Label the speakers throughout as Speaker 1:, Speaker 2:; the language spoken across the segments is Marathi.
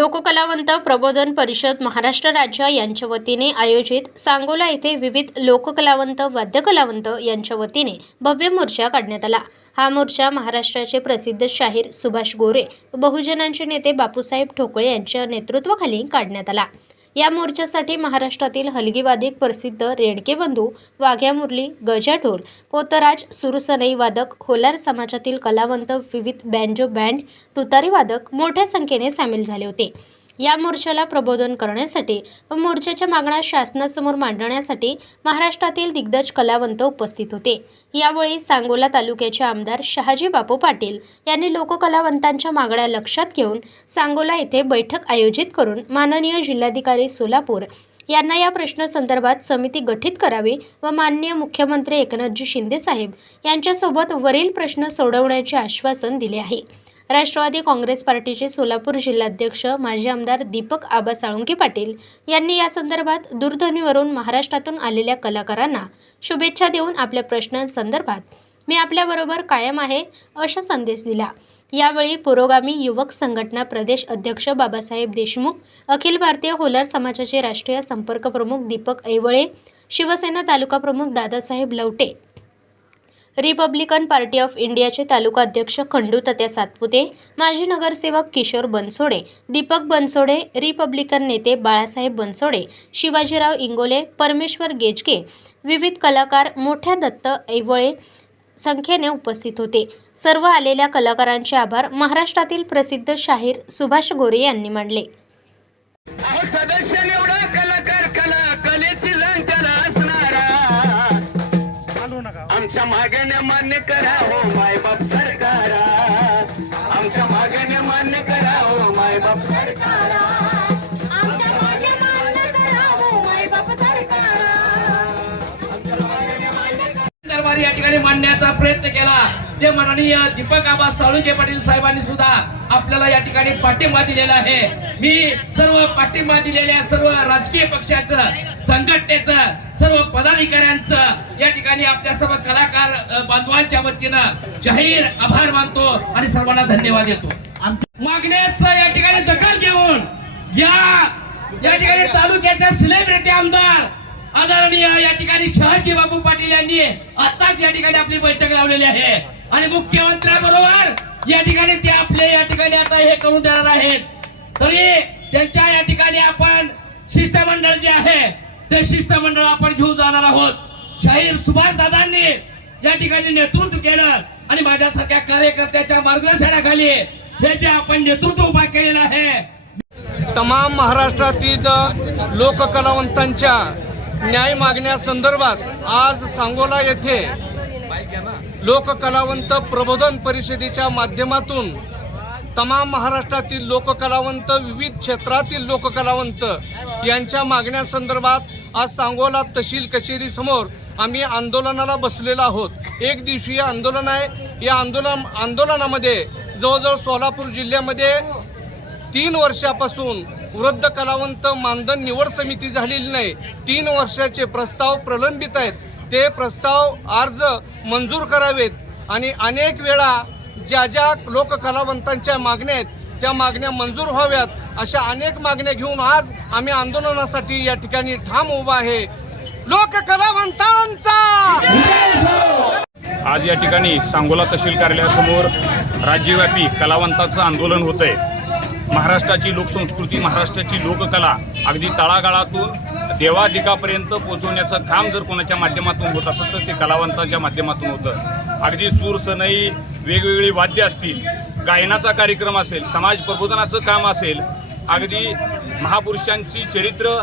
Speaker 1: लोककलावंत प्रबोधन परिषद महाराष्ट्र राज्य यांच्या वतीने आयोजित सांगोला येथे विविध लोककलावंत वाद्यकलावंत यांच्या वतीने भव्य मोर्चा काढण्यात आला. हा मोर्चा महाराष्ट्राचे प्रसिद्ध शाहीर सुभाष गोरे बहुजनांचे नेते बापूसाहेब ठोकळे यांच्या नेतृत्वाखाली काढण्यात आला. या मोर्चासाठी महाराष्ट्रातील हलगीवादिक प्रसिद्ध रेडके बंधू वाघ्या मुरली गजा ढोल पोतराज सुरसनई वादक होलार समाजातील कलावंत विविध बँजो बँड तुतारी वादक मोठ्या संख्येने सामील झाले होते. या मोर्चाला प्रबोधन करण्यासाठी व मोर्चाच्या मागण्या शासनासमोर मांडण्यासाठी महाराष्ट्रातील दिग्गज कलावंत उपस्थित होते. यावेळी सांगोला तालुक्याचे आमदार शहाजी बापू पाटील यांनी लोककलावंतांच्या मागण्या लक्षात घेऊन सांगोला येथे बैठक आयोजित करून माननीय जिल्हाधिकारी सोलापूर यांना या प्रश्नासंदर्भात समिती गठीत करावी व माननीय मुख्यमंत्री एकनाथजी शिंदे साहेब यांच्यासोबत वरील प्रश्न सोडवण्याचे आश्वासन दिले आहे. राष्ट्रवादी काँग्रेस पार्टीचे सोलापूर जिल्हाध्यक्ष माजी आमदार दीपक आबा साळुंके पाटील यांनी या संदर्भात दूरध्वनीवरून महाराष्ट्रातून आलेल्या कलाकारांना शुभेच्छा देऊन आपल्या प्रश्नांसंदर्भात मी आपल्याबरोबर कायम आहे असा संदेश दिला. यावेळी पुरोगामी युवक संघटना प्रदेश अध्यक्ष बाबासाहेब देशमुख अखिल भारतीय होलार समाजाचे राष्ट्रीय संपर्क प्रमुख दीपक ऐवळे शिवसेना तालुका प्रमुख Dadasaheb Lavate Republican party of इंडियाचे तालुका अध्यक्ष खंडू तत्या सातपुते माजी नगरसेवक किशोर बनसोडे दीपक बनसोडे रिपब्लिकन नेते बाळासाहेब बनसोडे शिवाजीराव इंगोले परमेश्वर गेजके विविध कलाकार मोठ्या दत्त ऐवळे संख्येने उपस्थित होते. सर्व आलेल्या कलाकारांचे आभार महाराष्ट्रातील प्रसिद्ध शाहीर सुभाष गोरे यांनी मानले.
Speaker 2: मागण्या मान्य करा हो मायबाप सरकारा. आमच्या मागण्या मान्य करा हो मायबाप सरकारा.
Speaker 3: हो
Speaker 2: दरबार या ठिकाणी मांडण्याचा प्रयत्न केला. ते माननीय दीपक आबा साळुंके पाटील साहेबांनी सुद्धा आपल्याला या ठिकाणी पाठिंबा दिलेला आहे. मी सर्व पाठिंबा दिलेल्या सर्व राजकीय पक्षाचं संघटनेचं सर्व पदाधिकाऱ्यांचं या ठिकाणी आपल्या सर्व कलाकार बांधवांच्या वतीनं जाहीर आभार मानतो आणि सर्वांना धन्यवाद देतो. मागण्याचं या ठिकाणी दखल घेऊन या या ठिकाणी तालुक्याच्या सिलेब्रिटी आमदार आदरणीय या ठिकाणी शहाजी बापू पाटील यांनी आताच या ठिकाणी आपली बैठक लावलेली आहे. आणि मुख्यमंत्र्यांबरोबर या ठिकाणी ते आपले या ठिकाणी आता हे करून देणार आहेत. तरी त्यांच्या या ठिकाणी आपण शिष्टमंडळ जे आहे ते शिष्टमंडळ आपण घेऊन जाणार आहोत. शाहीर सुभाष दादांनी या ठिकाणी नेतृत्व केलं आणि माझ्यासारख्या कार्यकर्त्याच्या मार्गदर्शनाखाली हे जे आपण नेतृत्व उभा केलेलं आहे
Speaker 4: तमाम महाराष्ट्रातील लोककलावंतांच्या न्याय मागण्यासंदर्भात आज सांगोला येथे लोककलावंत प्रबोधन परिषदेच्या माध्यमातून तमाम महाराष्ट्रातील लोककलावंत विविध क्षेत्रातील लोककलावंत यांच्या मागण्यासंदर्भात आज सांगोला तहसील कचेरी समोर आम्ही आंदोलनाला बसलेलो आहोत. एक दिवसीय आंदोलन आहे. या आंदोलन आंदोलनामध्ये जवळजवळ सोलापूर जिल्ह्यामध्ये तीन वर्षापासून वृद्ध कलावंत मानधन निवड समिती झालेली नाही. तीन वर्षाचे प्रस्ताव प्रलंबित आहेत. ते प्रस्ताव अर्ज मंजूर करावेत. आणि अनेक वेळा ज्या ज्या लोककलावंतांच्या मागण्या आहेत त्या मागण्या मंजूर व्हाव्यात अशा अनेक मागण्या घेऊन आज आम्ही आंदोलनासाठी या ठिकाणी ठाम उभा आहे. लोककलावंतांचा!
Speaker 5: आज या ठिकाणी सांगोला तहसील कार्यालयासमोर राज्यव्यापी कलावंताचं आंदोलन होत आहे महाराष्ट्राची लोकसंस्कृती महाराष्ट्राची लोककला अगदी तळागाळातून देवाधिकापर्यंत पोहोचवण्याचं काम जर कोणाच्या माध्यमातून होत असेल तर ते कलावंताच्या माध्यमातून होतं. अगदी सूर सनई वेगवेगळी वाद्य असतील गायनाचा कार्यक्रम असेल समाज प्रबोधनाचं काम असेल अगदी महापुरुषांची चरित्र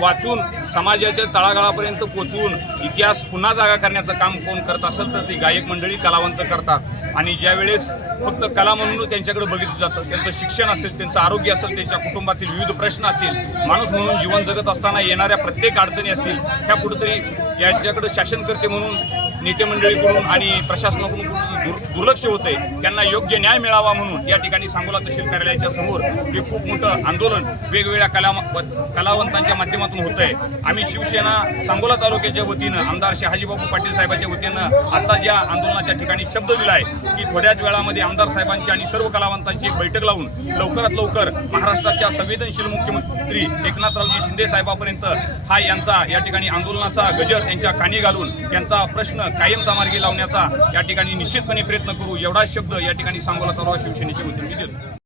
Speaker 5: वाचून समाजाच्या तळागाळापर्यंत पोचवून इतिहास पुन्हा जागा करण्याचं काम कोण करत असेल तर ती गायक मंडळी कलावंत करतात. आणि ज्या वेळेस फक्त कला म्हणून त्यांच्याकडे बघितलं जातं त्यांचं शिक्षण असेल त्यांचं आरोग्य असेल त्यांच्या कुटुंबातील विविध प्रश्न असतील माणूस म्हणून जीवन जगत असताना येणाऱ्या प्रत्येक अडचणी असतील ह्या कुठेतरी यांच्याकडे शासनकर्ते म्हणून नेते मंडळीकडून आणि प्रशासनाकडून कुठेतरी दुर्लक्ष होते त्यांना योग्य न्याय मिळावा म्हणून या ठिकाणी सांगोला तहसील कार्यालयाच्या समोर हे खूप मोठं आंदोलन वेगवेगळ्या कला कलावंतांच्या माध्यमातून होत आहे आम्ही शिवसेना सांगोला तालुक्याच्या वतीनं आमदार शहाजीबाबू पाटील साहेबांच्या वतीनं आता ज्या आंदोलनाच्या ठिकाणी शब्द दिलाय की थोड्याच वेळामध्ये आमदार साहेबांची आणि सर्व कलावंतांची बैठक लावून लवकरात लवकर महाराष्ट्राच्या संवेदनशील मुख्यमंत्री एकनाथरावजी शिंदे साहेबापर्यंत हा यांचा या ठिकाणी आंदोलनाचा गजर यांच्या कानी घालून यांचा प्रश्न कायमचा मार्गी लावण्याचा या ठिकाणी निश्चितपणे प्रयत्न करू एवढा शब्द या ठिकाणी सांगोला तालुका शिवसेनेच्या वतीने देतो.